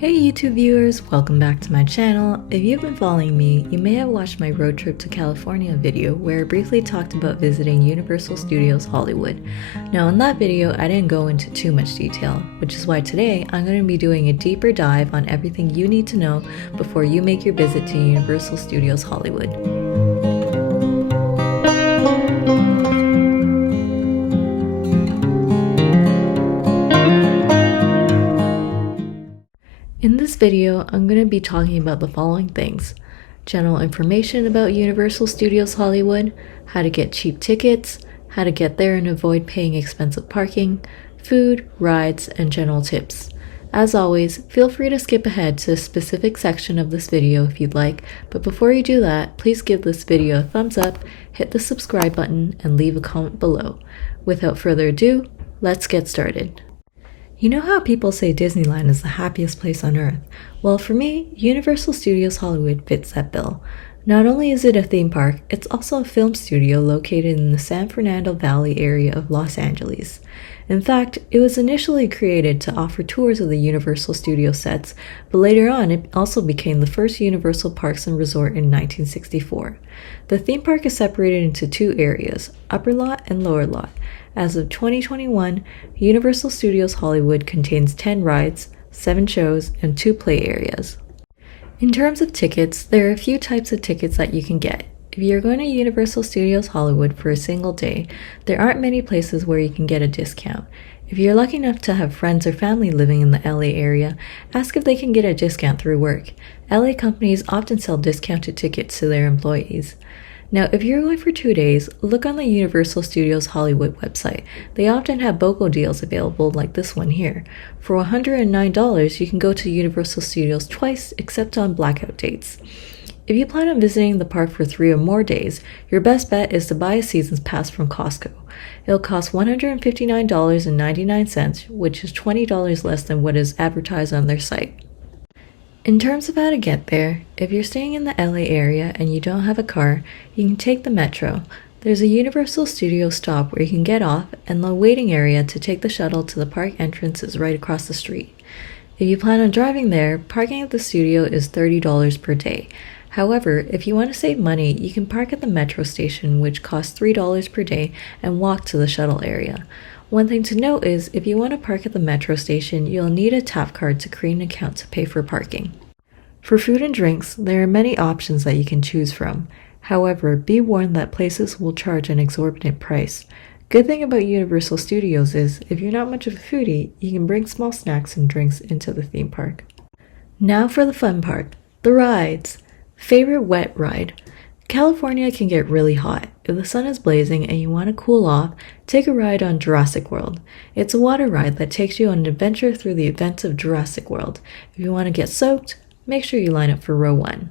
Hey YouTube viewers, welcome back to my channel. If you've been following me, you may have watched my road trip to California video where I briefly talked about visiting Universal Studios Hollywood. Now in that video, I didn't go into too much detail, which is why today I'm going to be doing a deeper dive on everything you need to know before you make your visit to Universal Studios Hollywood. In this video, I'm going to be talking about the following things: general information about Universal Studios Hollywood, how to get cheap tickets, how to get there and avoid paying expensive parking, food, rides, and general tips. As always, feel free to skip ahead to a specific section of this video if you'd like, but before you do that, please give this video a thumbs up, hit the subscribe button, and leave a comment below. Without further ado, let's get started. You know how people say Disneyland is the happiest place on earth? Well, for me, Universal Studios Hollywood fits that bill. Not only is it a theme park, it's also a film studio located in the San Fernando Valley area of Los Angeles. In fact, it was initially created to offer tours of the Universal Studio sets, but later on it also became the first Universal Parks and Resort in 1964. The theme park is separated into two areas, Upper Lot and Lower Lot. As of 2021, Universal Studios Hollywood contains 10 rides, 7 shows, and 2 play areas. In terms of tickets, there are a few types of tickets that you can get. If you're going to Universal Studios Hollywood for a single day, there aren't many places where you can get a discount. If you're lucky enough to have friends or family living in the LA area, ask if they can get a discount through work. LA companies often sell discounted tickets to their employees. Now, if you're going for 2 days, look on the Universal Studios Hollywood website. They often have BOGO deals available like this one here. For $109, you can go to Universal Studios twice, except on blackout dates. If you plan on visiting the park for 3 or more days, your best bet is to buy a season's pass from Costco. It'll cost $159.99, which is $20 less than what is advertised on their site. In terms of how to get there, if you're staying in the LA area and you don't have a car, you can take the metro. There's a Universal Studios stop where you can get off, and the waiting area to take the shuttle to the park entrance is right across the street. If you plan on driving there, parking at the studio is $30 per day. However, if you want to save money, you can park at the metro station, which costs $3 per day, and walk to the shuttle area. One thing to note is, if you want to park at the metro station, you'll need a tap card to create an account to pay for parking. For food and drinks, there are many options that you can choose from. However, be warned that places will charge an exorbitant price. Good thing about Universal Studios is, if you're not much of a foodie, you can bring small snacks and drinks into the theme park. Now for the fun part, the rides. Favorite wet ride. California can get really hot. If the sun is blazing and you want to cool off, take a ride on Jurassic World. It's a water ride that takes you on an adventure through the events of Jurassic World. If you want to get soaked, make sure you line up for row 1.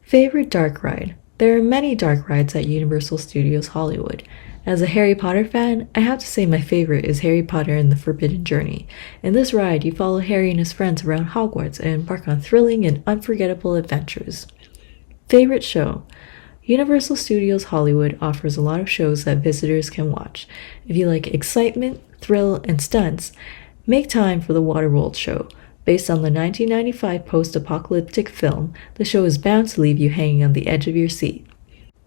Favorite dark ride. There are many dark rides at Universal Studios Hollywood. As a Harry Potter fan, I have to say my favorite is Harry Potter and the Forbidden Journey. In this ride, you follow Harry and his friends around Hogwarts and embark on thrilling and unforgettable adventures. Favorite show. Universal Studios Hollywood offers a lot of shows that visitors can watch. If you like excitement, thrill, and stunts, make time for the Waterworld show. Based on the 1995 post-apocalyptic film, the show is bound to leave you hanging on the edge of your seat.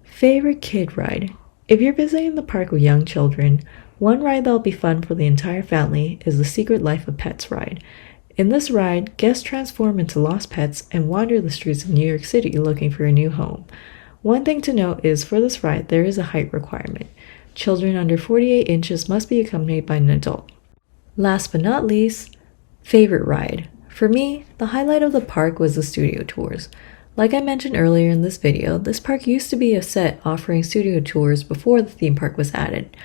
Favorite kid ride. If you're visiting the park with young children, one ride that'll be fun for the entire family is the Secret Life of Pets ride. In this ride, guests transform into lost pets and wander the streets of New York City looking for a new home. One thing to note is, for this ride, there is a height requirement. Children under 48 inches must be accompanied by an adult. Last but not least, favorite ride. For me, the highlight of the park was the studio tours. Like I mentioned earlier in this video, this park used to be a set offering studio tours before the theme park was added.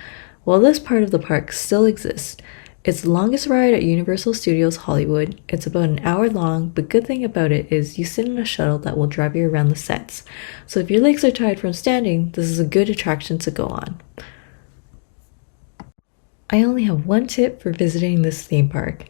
While this part of the park still exists, it's the longest ride at Universal Studios Hollywood. It's about an hour long, but good thing about it is you sit in a shuttle that will drive you around the sets. So if your legs are tired from standing, this is a good attraction to go on. I only have one tip for visiting this theme park.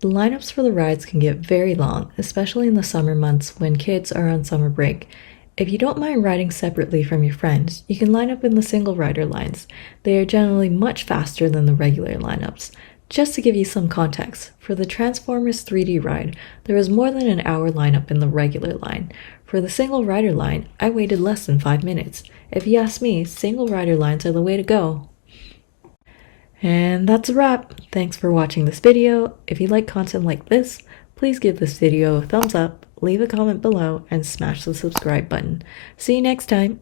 The lineups for the rides can get very long, especially in the summer months when kids are on summer break. If you don't mind riding separately from your friends, you can line up in the single rider lines. They are generally much faster than the regular lineups. Just to give you some context, for the Transformers 3D ride, there was more than an hour lineup in the regular line. For the single rider line, I waited less than 5 minutes. If you ask me, single rider lines are the way to go. And that's a wrap. Thanks for watching this video. If you like content like this, please give this video a thumbs up, leave a comment below, and smash the subscribe button. See you next time!